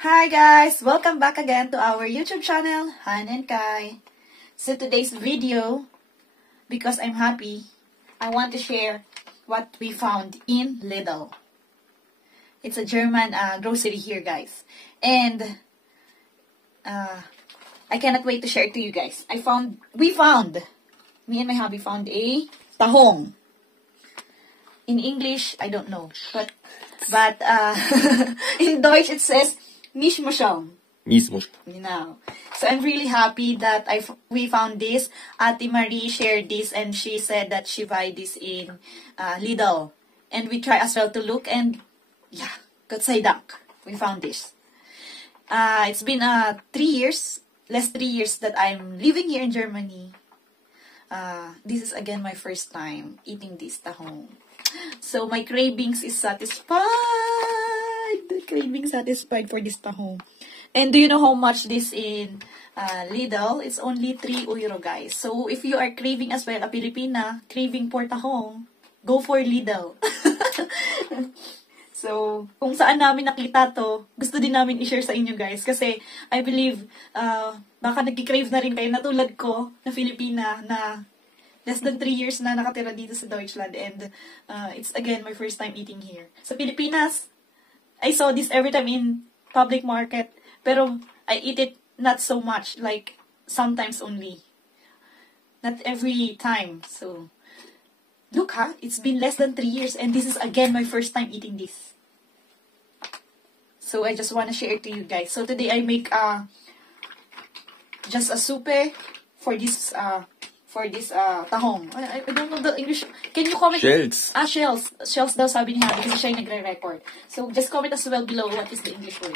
Hi guys! Welcome back again to our YouTube channel, Han and Kai. So today's video, because I'm happy, I want to share what we found in Lidl. It's a German grocery here, guys. And I cannot wait to share it to you guys. Me and my hubby found a tahong. In English, I don't know. But in Deutsch, it says Mischmuscheln. You know. So I'm really happy that we found this. Ate Marie shared this and she said that she buy this in Lidl. And we try as well to look and yeah, Gott sei Dank, we found this. It's been 3 years, less 3 years that I'm living here in Germany. This is again my first time eating this tahong. So my cravings is satisfied. The craving satisfied for this tahong. And do you know how much this in Lidl? It's only 3 euro, guys. So if you are craving as well, a Pilipina, craving for tahong, go for Lidl. So, kung saan namin nakita to, gusto din namin i-share sa inyo, guys. Kasi, I believe, baka nag-crave na rin kayo na tulad ko, na Filipina, na less than 3 years na nakatira dito sa Deutschland. And, it's again, my first time eating here. Sa Pilipinas, I saw this every time in public market. Pero, I eat it not so much. Like, sometimes only. Not every time. So, look it's been less than 3 years. And this is again my first time eating this. So, I just want to share it to you guys. So, today I make just a soup for this tahong. I don't know the English. Can you comment? Shells. Shells. Shells daw sabi ni Habi kasi siya yung nagre-record. So, just comment as well below what is the English word.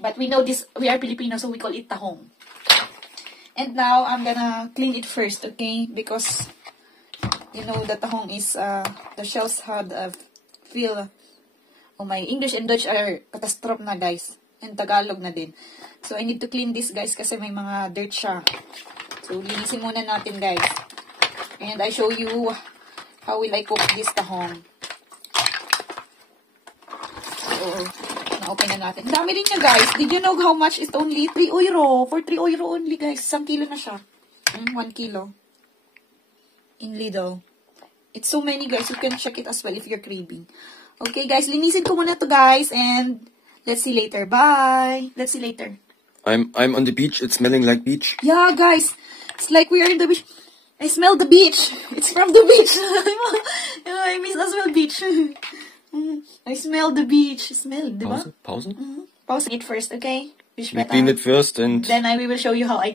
But we know this, we are Filipino, so we call it tahong. And now, I'm gonna clean it first, okay? Because, you know, the tahong is, the shells had a feel. Oh, my English and Dutch are catastrophe na, guys. And Tagalog na din. So, I need to clean this, guys, kasi may mga dirt siya. So, linisin muna natin, guys. And I show you how will I cook this tahong. So, na-open na natin. Dami rin niya, guys. Did you know how much is only 3 euro? For 3 euro only, guys. 1 kilo na siya. 1 kilo. In Lidl. It's so many, guys. You can check it as well if you're craving. Okay, guys. Linisin ko muna to, guys. And let's see later. Bye. Let's see later. I'm on the beach. It's smelling like beach. Yeah, guys. It's like we are in the beach. I smell the beach. It's from the beach. I miss as well beach. I smell the beach. Smell, diba? Pause? Pause it first, okay? We clean it first and... Then I will show you how I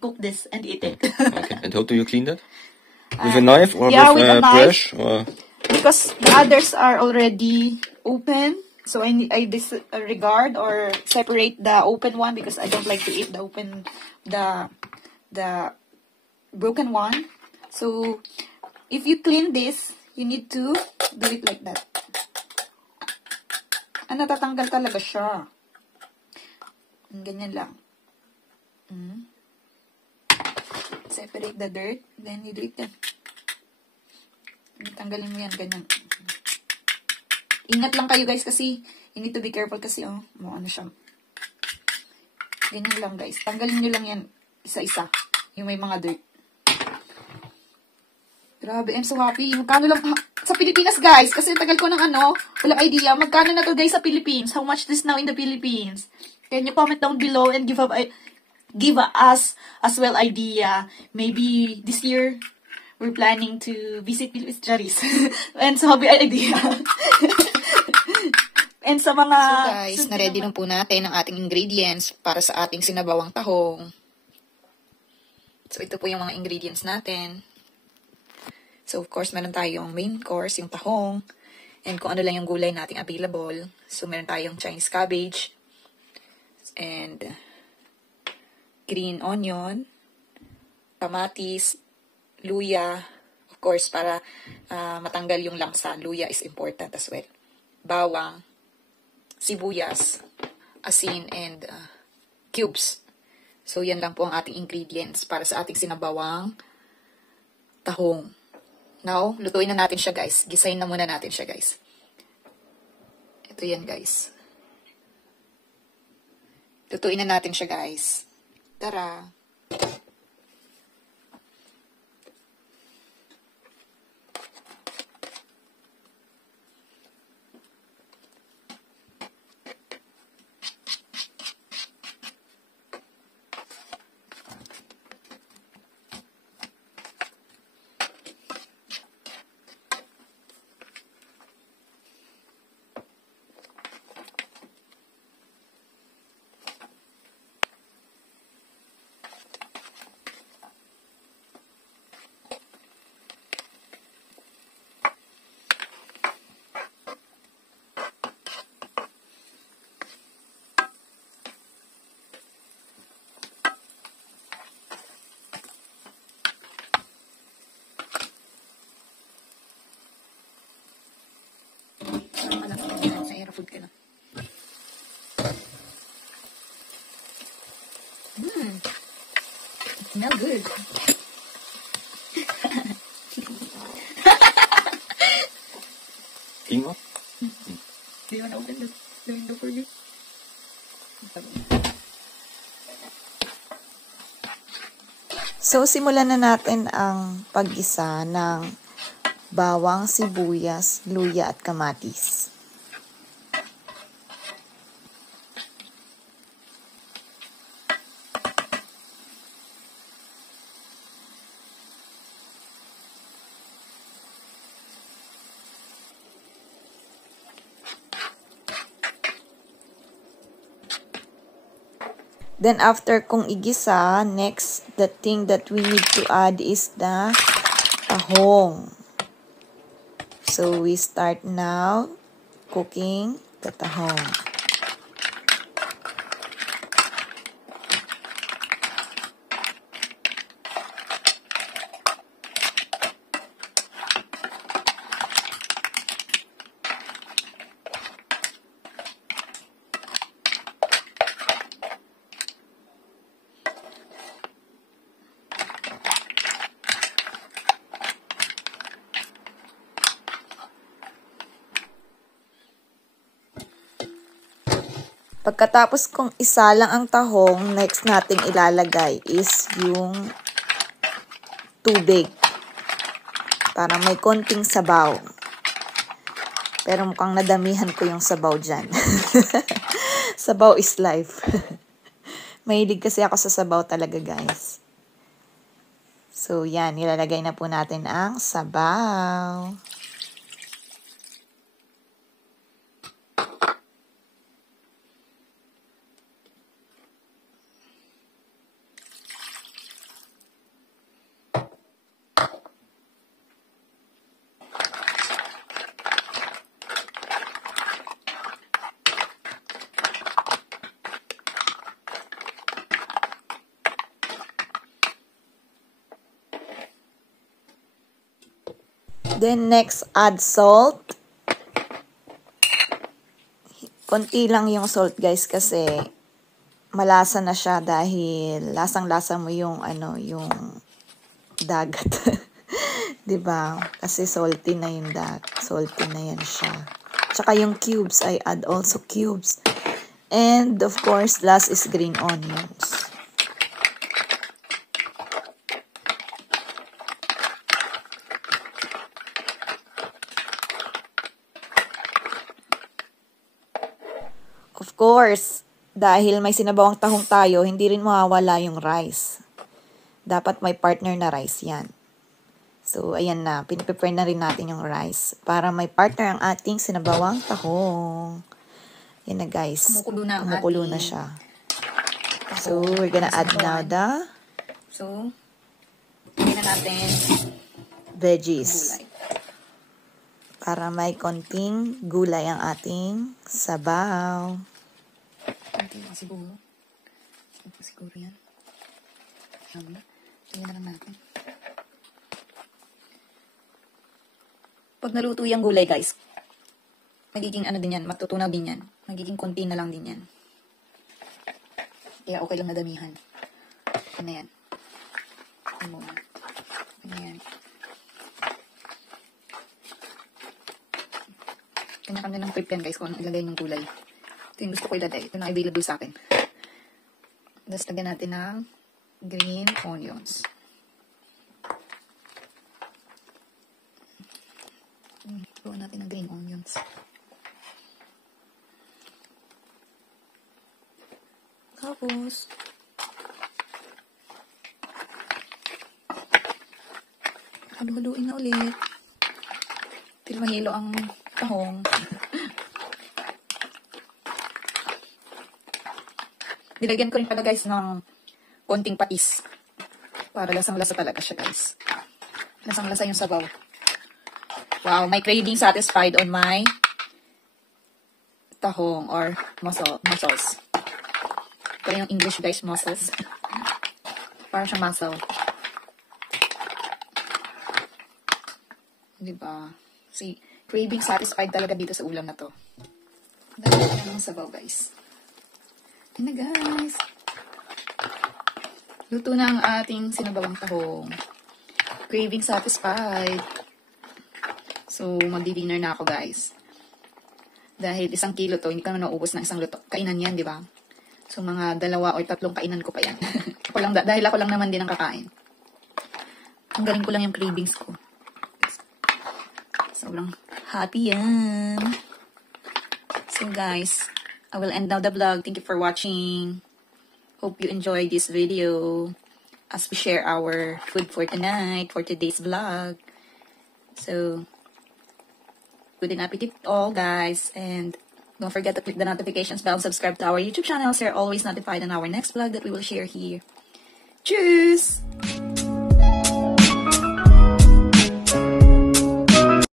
cook this and eat it. Okay, and how do you clean that? With a knife or with a brush? Or... Because the others are already open. So I disregard or separate the open one because I don't like to eat the broken one. So if you clean this, you need to do it like that. Natatanggal talaga siya. Ganyan lang. Separate the dirt, then you do it. Tanggalin mo yan, ganyan. Ingat lang kayo, guys, kasi you need to be careful kasi, ano siya. Ganyan lang, guys. Tanggalin nyo lang yan isa-isa. Yung may mga dirt. Grabe, I'm so happy. Magkano lang sa Pilipinas, guys? Kasi tagal ko ng walang idea. Magkano na to, guys, sa Philippines? How much this now in the Philippines? Can you comment down below and give us as well idea? Maybe this year, we're planning to visit Philippines, Charis. And so, happy idea. And sa mga... So guys, na-ready na po natin ang ating ingredients para sa ating sinabawang tahong. So ito po yung mga ingredients natin. So of course, meron tayong main course, yung tahong. And kung ano lang yung gulay nating available. So meron tayong Chinese cabbage. And green onion. Kamatis. Luya. Of course, para matanggal yung langsa. Luya is important as well. Bawang. Sibuyas, asin, and cubes. So, yan lang po ang ating ingredients para sa ating sinabawang tahong. Now, lutuin na natin siya, guys. Gisayin na muna natin siya, guys. Ito yan, guys. Lutuin na natin siya, guys. Tara! Sa aerofood ka na. Smell good. Ingwer? Do you wanna open the window for me? So, simulan na natin ang paggisa ng bawang, sibuyas, luya at kamatis. Then, after kong igisa, next, the thing that we need to add is the tahong. So, we start now cooking the tahong. Pagkatapos kong isa lang ang tahong, next nating ilalagay is yung tubig para may konting sabaw. Pero mukhang nadamihan ko yung sabaw dyan. Sabaw is life. Mahilig kasi ako sa sabaw talaga, guys. So, yan. Ilalagay na po natin ang sabaw. Then, next, add salt. Konti lang yung salt, guys, kasi malasa na siya dahil lasang-lasa mo yung, yung dagat. 'Di ba? Kasi salty na yung salty na yan siya. Tsaka yung cubes, I add also cubes. And, of course, last is green onions. Of course, dahil may sinabawang tahong tayo, hindi rin mawawala yung rice. Dapat may partner na rice yan. So, ayan na. Piniprepare na rin natin yung rice para may partner ang ating sinabawang tahong. Yan na, guys. Kumukulo na siya. So, we're gonna add now the hindi na natin veggies. Gulay. Para may konting gulay ang ating sabaw. Konti lang siguro. Siguro yan. Tingnan na lang natin. Pag naluto yung gulay, guys, magiging din yan, matutunaw din yan. Magiging konti na lang din yan. Kaya okay lang na damihan. Ano yan? Ano yan? Kanya-kanya ng prep yan, guys, kung ilagay ng gulay. Ito yung gusto ko ilagay. Ito na available sa akin. Tapos lagyan natin ng green onions. Buwan natin ng green onions. Tapos, halu-haluin na ulit. Till mahilo ang tahong. Nilagyan ko rin pala guys ng konting patis. Para lasang-lasa talaga siya guys. Lasang-lasa yung sabaw. Wow, my craving satisfied on my tahong or mussels. Ito yung English guys, mussels. Para siyang mussel. Diba? See, craving satisfied talaga dito sa ulam na to. Dahil na ng sabaw guys. Yan na guys. Luto na ang ating sinabawang tahong. Craving satisfied. So, magdi-dinner na ako guys. Dahil 1 kilo to, hindi ka naman nauubos ng 1 luto. Kainan yan, di ba? So, mga 2 o 3 kainan ko pa yan. Dahil ako lang naman din ang kakain. Ang galing ko lang yung cravings ko. Sobrang happy yan. So guys, I will end now the vlog. Thank you for watching. Hope you enjoyed this video as we share our food for tonight, for today's vlog. So, good and appetit all guys. And don't forget to click the notifications bell and subscribe to our YouTube channel so you're always notified on our next vlog that we will share here. Tschüss!